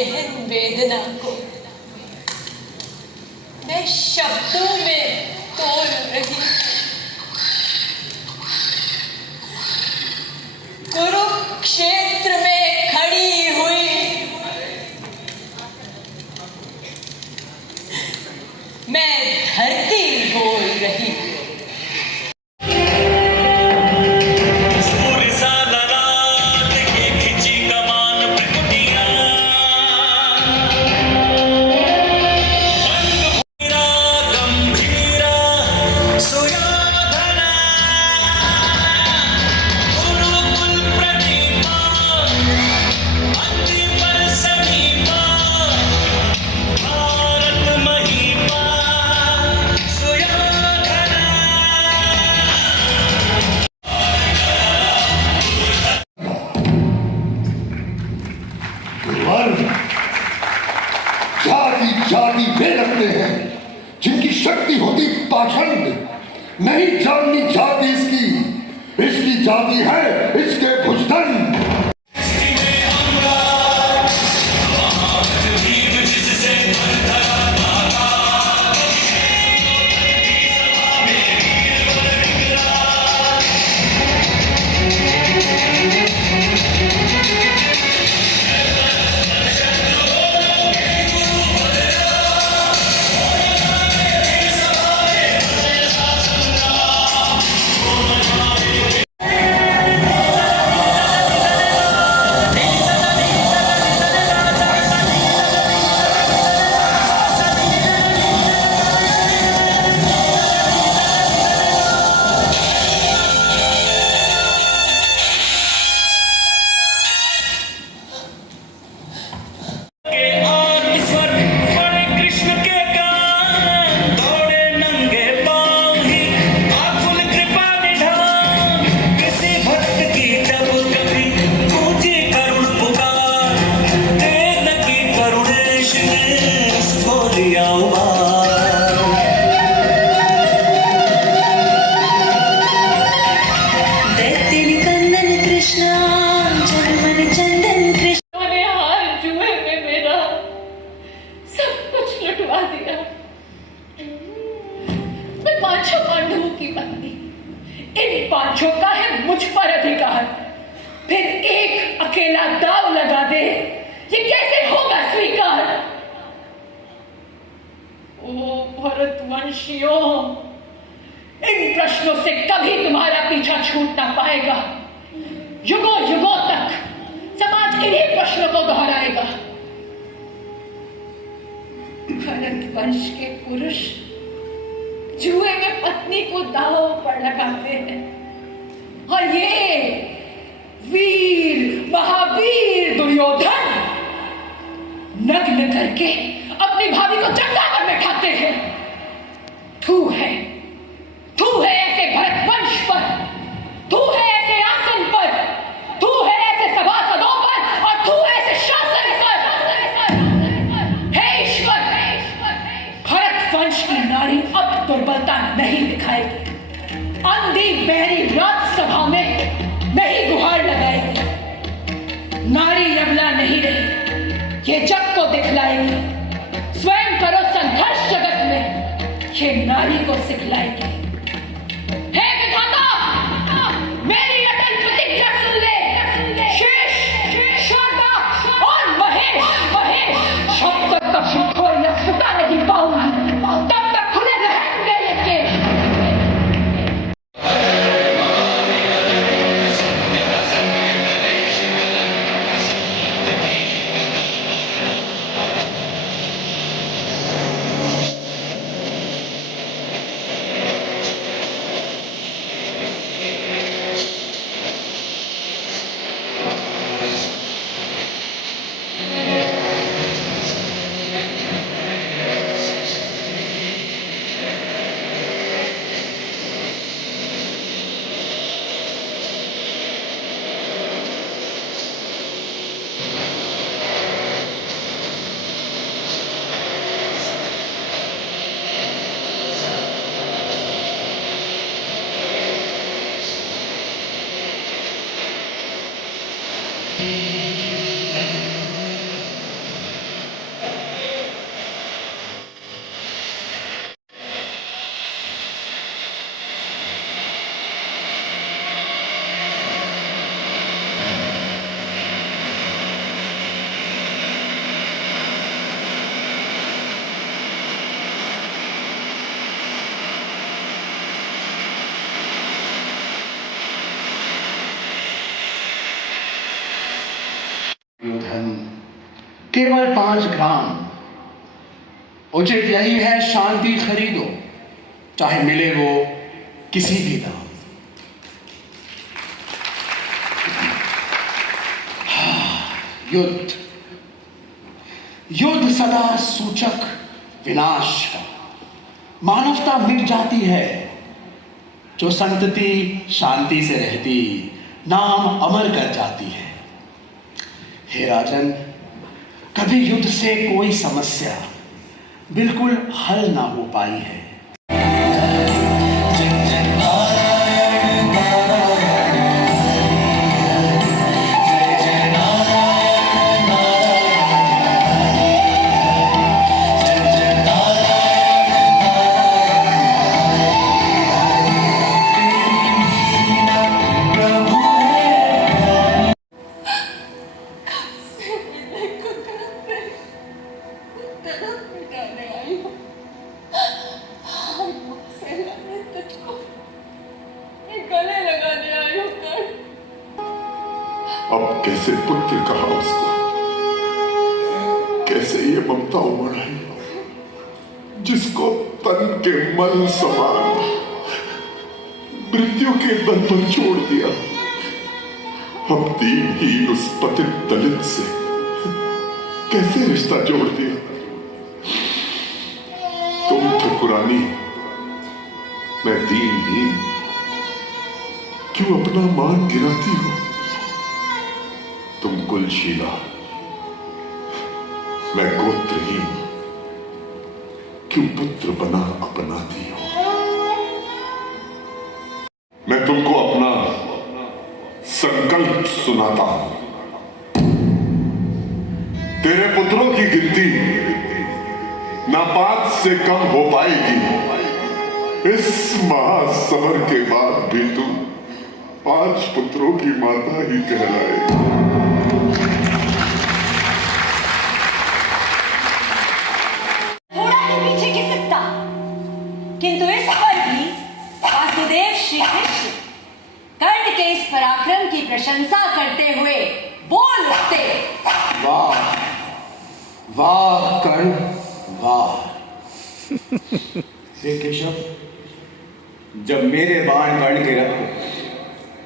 गहन वेदना को मैं शब्दों में तोल रही। कुरुक्षेत्र में खड़ी हुई मैं धरती बोल रही। जाति वे रखते हैं जिनकी शक्ति होती पाखंड। नहीं जाननी जाति इसकी जाति है इसके भुजदंड। पांचों का है मुझ पर अधिकार, फिर एक अकेला दाव लगा दे, ये कैसे होगा स्वीकार? ओ भरतवंशियों, इन प्रश्नों से कभी तुम्हारा पीछा छूट ना पाएगा। युगों युगों तक समाज इन्हीं प्रश्नों को दोहराएगा। भरतवंश के पुरुष जुए में पत्नी को दांव पर लगाते हैं, और ये वीर महावीर दुर्योधन नग्न करके अपनी भाभी को चंगावर में खाते हैं। तू है ऐसे भरतवंश पर, तू है ऐसे आसन पर, तू है ऐसे सभासदों पर, और तू है ऐसे शासन पर। हे ईश्वर, भरतवंश की नारी अब दुर्बलता नहीं दिखाएगी। अंधी बहरी राजसभा में नहीं गुहार लगाएगी। नारी अबला नहीं रही, ये जग को दिखलाएगी। स्वयं करो संघर्ष जगत में, ये नारी को सिखलाएगी। हे विधाता, मेरी अटल प्रतिज्ञा सुन ले। शेष, शारदा और महेश, जब तक कठोर या सुता नहीं पाऊंगी, तब तक खुले रहेंगे ये केश। केवल 5 ग्राम। उचित यही है, शांति खरीदो, चाहे मिले वो किसी भी दाम। युद्ध, युद्ध सदा सूचक विनाश का। मानवता मिट जाती है, जो संतति शांति से रहती नाम अमर कर जाती है। हे राजन, कभी युद्ध से कोई समस्या बिल्कुल हल ना हो पाई है। अब कैसे पुत्र कहा उसको, कैसे ये ममता उमड़ जिसको तन के मन समान मृत्यु के दर पर छोड़ दिया। हम दीनहीन उस पतित दलित से कैसे रिश्ता जोड़ दिया। तुम ठकुरानी, मैं दीनहीन, क्यों अपना मान गिराती हो। तुम कुलशीला, मैं गोत्रहीन, क्यों पुत्र बना अपनाती हो। मैं तुमको अपना संकल्प सुनाता हूं। तेरे पुत्रों की गिनती ना 5 से कम हो पाएगी। इस महासमर के बाद भी तुम 5 पुत्रों की माता ही कहलाएगी। किंतु इस पर भी वासुदेव श्री कृष्ण कर्ण के इस पराक्रम की प्रशंसा करते हुए बोल उठते, वाह वाह कर्ण वाह। हे केशव, जब मेरे बाण कर्ण के रथ को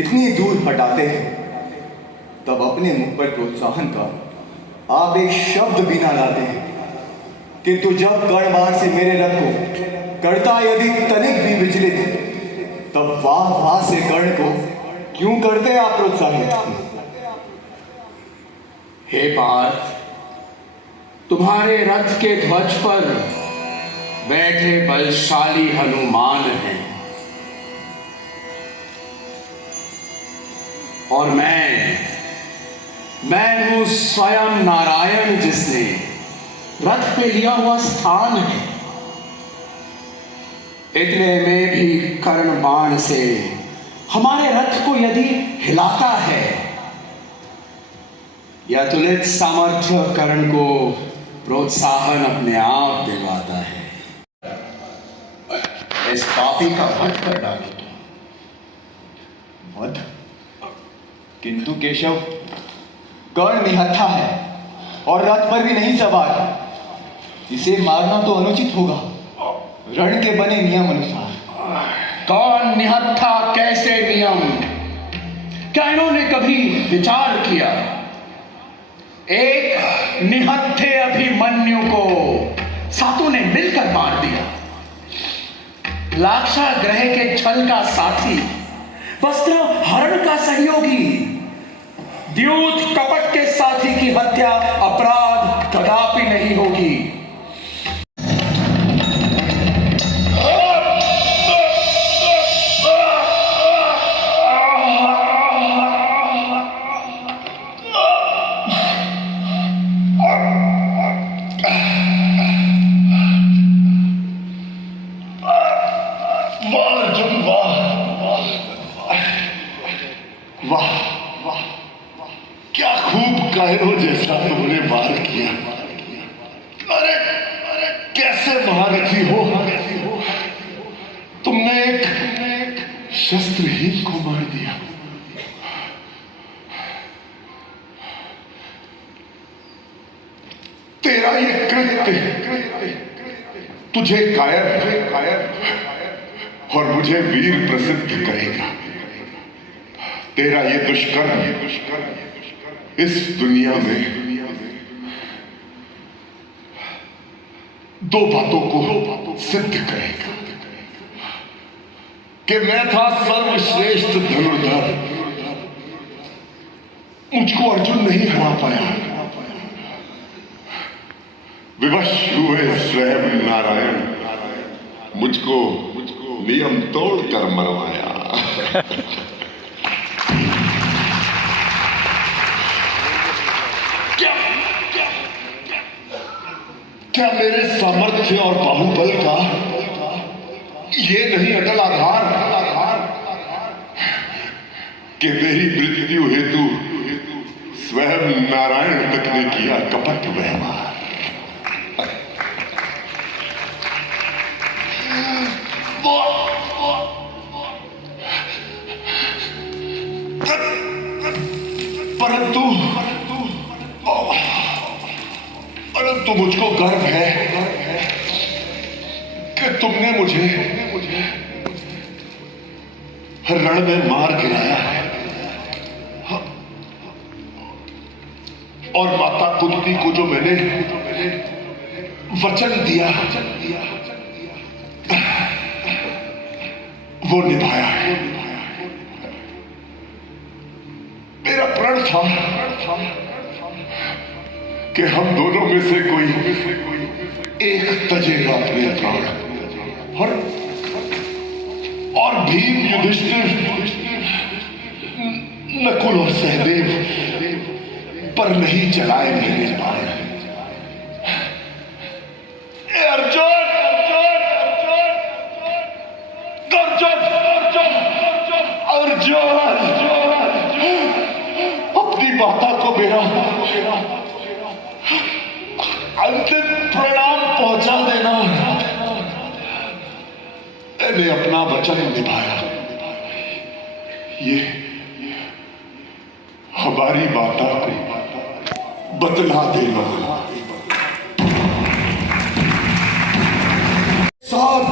इतनी दूर हटाते हैं, तब अपने मुख पर प्रोत्साहन का आप एक शब्द भी ना लाते हैं। किंतु जब कर्ण बाण से मेरे रथ को करता यदि तनिक भी विचलित, तब वाह वाह से कर्ण को क्यों करते आप प्रोत्साहित। हे पार्थ, तुम्हारे रथ के ध्वज पर बैठे बलशाली हनुमान हैं, और मैं हूं स्वयं नारायण, जिसने रथ पे लिया हुआ स्थान है। इतने में भी कर्ण बाण से हमारे रथ को यदि हिलाता है, या तुलित सामर्थ्य कर्ण को प्रोत्साहन अपने आप दिलवाता है। इस पापी का वध कर डालो तुम। वध? किंतु केशव, कर्ण निहत्था है और रथ पर भी नहीं सवार। इसे मारना तो अनुचित होगा, रण के बने नियम अनुसार। कौन निहत्था, कैसे नियम? क्या इन्होंने कभी विचार किया? एक निहत्थे अभिमन्यु को सातों ने मिलकर मार दिया। लाक्षागृह के छल का साथी, वस्त्र हरण का सहयोगी, द्यूत कपट के साथी की हत्या अपराध कदापि नहीं होगी। वाह वाह, क्या खूब कायरों जैसा तुमने वार किया। अरे अरे, कैसे महारथी हो। तुमने एक शस्त्रहीन को मार दिया। तेरा ये कृत्य तुझे कायर और मुझे वीर प्रसिद्ध करेगा। तेरा ये दुष्कर्म इस दुनिया में दो बातों को सिद्ध करेगा कि मैं था सर्वश्रेष्ठ धनुर्धर, मुझको अर्जुन नहीं हरा पाया। विवश हुए स्वयं नारायण मुझको नियम तोड़कर मरवाया। क्या मेरे सामर्थ्य और बाहुबल का ये नहीं अटल आधार कि मेरी मृत्यु हेतु स्वयं नारायण तक ने किया कपट व्यवहार। परंतु मुझको गर्व है कि तुमने मुझे रण में मार गिराया है और माता कुंती को जो मैंने वचन दिया वो निभाया है। मेरा प्रण था कि हम दोनों में से कोई एक तजेगा अपने प्राण, और भीम, युधिष्ठिर, नकुल और सहदेव पर नहीं चलाए मेरे बाण। अर्जुन अपनी माता को मेरा अंतिम प्रणाम पहुंचा देना। मैंने अपना वचन निभाया। ये हमारी माता को बतला देना। साथ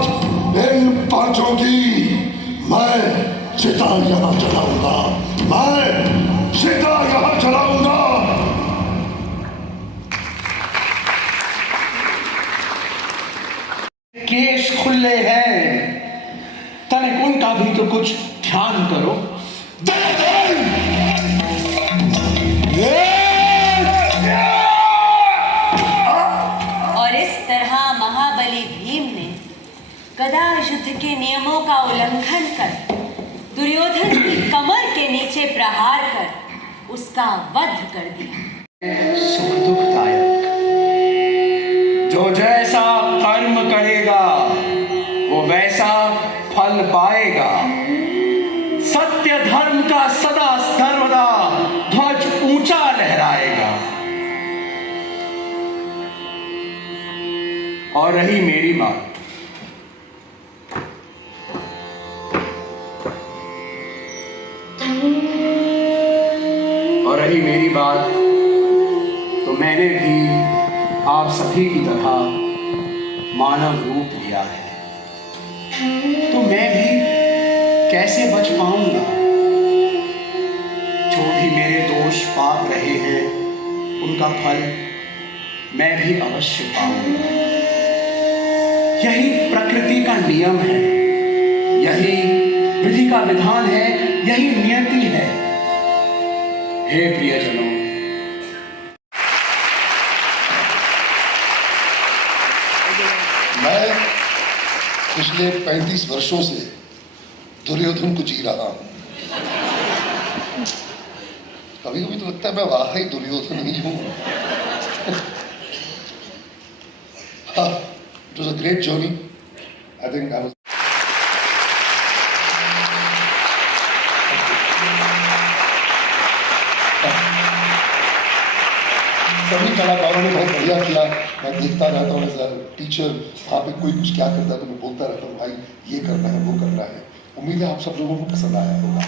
इन पांचों की मैं चिता यहां जलाऊंगा, मैं चिता यहां जलाऊंगा। केस खुले हैं, तनिक उनका भी तो कुछ ध्यान करो। और इस तरह महाबली भीम ने गदा युद्ध के नियमों का उल्लंघन कर दुर्योधन की कमर के नीचे प्रहार कर उसका वध कर दिया। सुख दुखदायक, जो जैसा कर्म करेगा वो वैसा फल पाएगा। सत्य धर्म का सदा सर्वदा ध्वज ऊंचा लहराएगा। और रही मेरी बात, तो मैंने भी आप सभी की तरह मानव रूप लिया है, तो मैं भी कैसे बच पाऊंगा। जो भी मेरे दोष पाप रहे हैं उनका फल मैं भी अवश्य पाऊंगा। यही प्रकृति का नियम है, यही विधि का विधान है, यही नियति है। हे प्रियजनों, मैं पिछले 35 वर्षों से दुर्योधन को जी रहा हूं। कभी कभी तो लगता है मैं वाकई दुर्योधन ही हूं। It was a great journey. I think I was सभी कलाकारों ने बहुत बढ़िया किया। मैं देखता रहता हूँ एज अ टीचर, वहाँ पे कोई कुछ क्या करता है तो मैं बोलता रहता हूँ भाई ये करना है वो करना है। उम्मीद है आप सब लोगों को पसंद आया होगा।